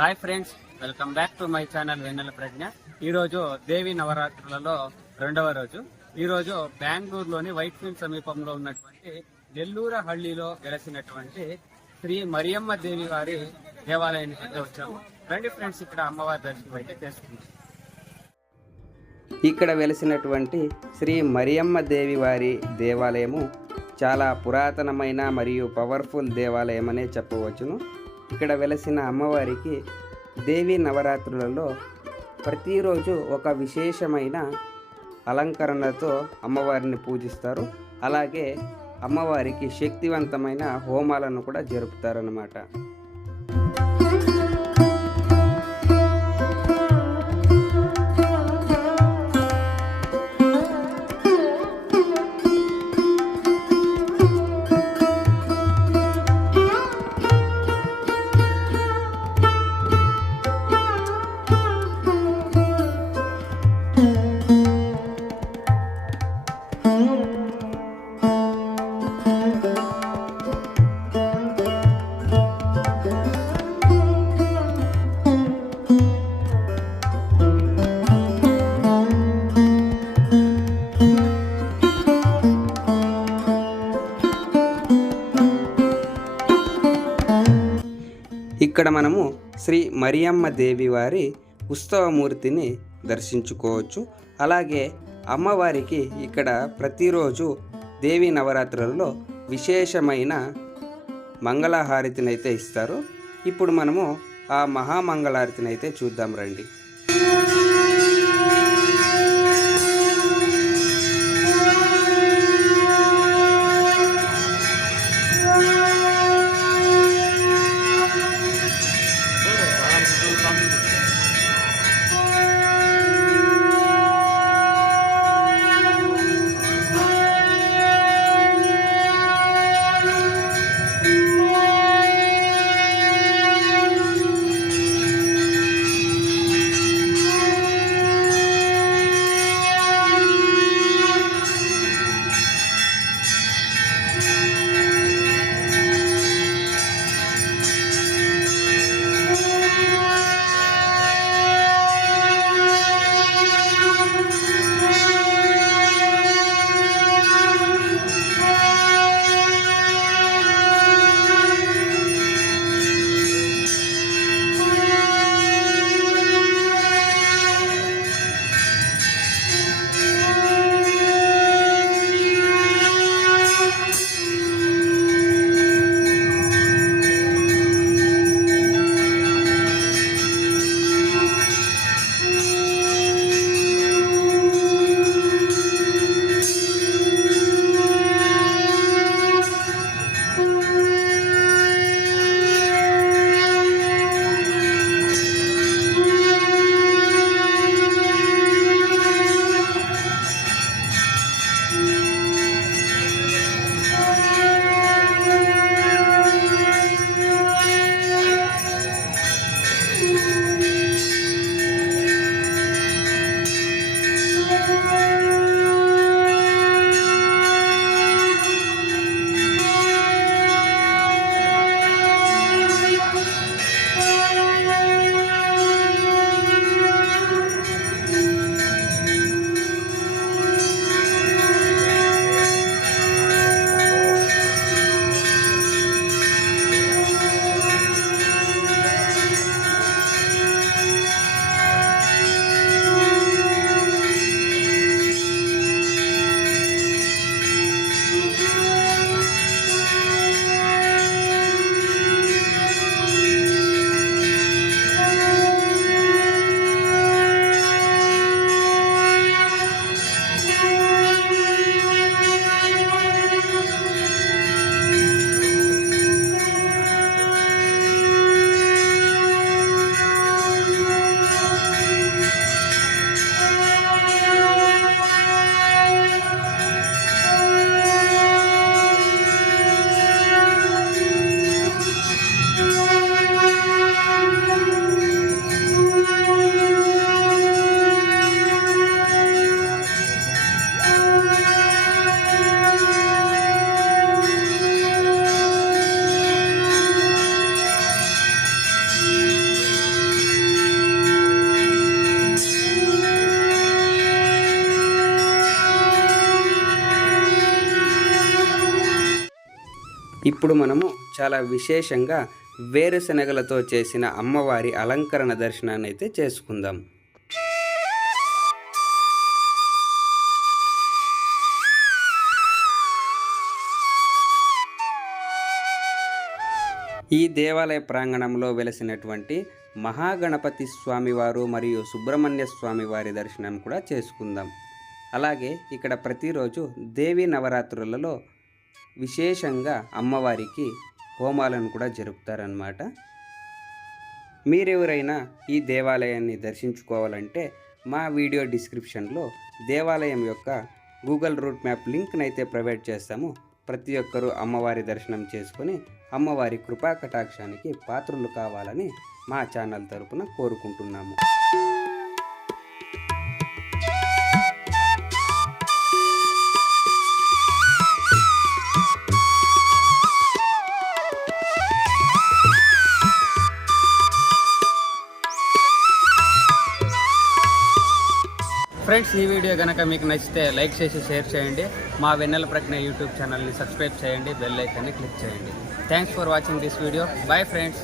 Hi friends, welcome back to my channel Vennela Pragna. ఈ రోజు దేవి నవరాత్రులలో రెండవ రోజు. ఈ రోజు బెంగళూరులోని వైట్ ఫీల్డ్ సమీపంలో ఉన్నటువంటి నెల్లూరహళ్లిలో వెలసినటువంటి శ్రీ మరియమ్మ దేవి వారి దేవాలయానికి అయితే వచ్చాము. రండి ఫ్రెండ్స్, ఇక్కడ అమ్మవారి దర్శనం అయితే చేసుకుంటాం. ఇక్కడ వెలిసినటువంటి శ్రీ మరియమ్మ దేవి వారి దేవాలయము చాలా పురాతనమైన మరియు పవర్ఫుల్ దేవాలయం అనే చెప్పవచ్చును. ఇక్కడ వెలసిన అమ్మవారికి దేవి నవరాత్రులలో ప్రతిరోజు ఒక విశేషమైన అలంకరణతో అమ్మవారిని పూజిస్తారు. అలాగే అమ్మవారికి శక్తివంతమైన హోమాలను కూడా జరుపుతారన్నమాట. ఇక్కడ మనము శ్రీ మరియమ్మ దేవి వారి ఉత్సవమూర్తిని దర్శించుకోవచ్చు. అలాగే అమ్మవారికి ఇక్కడ ప్రతిరోజు దేవి నవరాత్రులలో విశేషమైన మంగళహారతిని అయితే ఇస్తారు. ఇప్పుడు మనము ఆ మహామంగళారతిని అయితే చూద్దాం రండి. ఇప్పుడు మనము చాలా విశేషంగా వేరుశనగలతో చేసిన అమ్మవారి అలంకరణ దర్శనాన్ని అయితే చేసుకుందాం. ఈ దేవాలయ ప్రాంగణంలో వెలసినటువంటి మహాగణపతి స్వామివారు మరియు సుబ్రహ్మణ్య స్వామి వారి దర్శనం కూడా చేసుకుందాం. అలాగే ఇక్కడ ప్రతిరోజు దేవీ నవరాత్రులలో విశేషంగా అమ్మవారికి హోమాలను కూడా జరుపుతారన్నమాట. మీరెవరైనా ఈ దేవాలయాన్ని దర్శించుకోవాలంటే మా వీడియో డిస్క్రిప్షన్లో దేవాలయం యొక్క గూగుల్ రూట్ మ్యాప్ లింక్ని అయితే ప్రొవైడ్ చేస్తాము. ప్రతి ఒక్కరూ అమ్మవారి దర్శనం చేసుకొని అమ్మవారి కృపా కటాక్షానికి పాత్రులు కావాలని మా ఛానల్ తరపున కోరుకుంటున్నాము. ఫ్రెండ్స్, ఈ వీడియో కనుక మీకు నచ్చితే లైక్ చేసి షేర్ చేయండి. మా వెన్నెల ప్రజ్ఞ యూట్యూబ్ ఛానల్ని సబ్స్క్రైబ్ చేయండి, బెల్ ఐకాన్ని క్లిక్ చేయండి. Thanks for watching this video. Bye friends.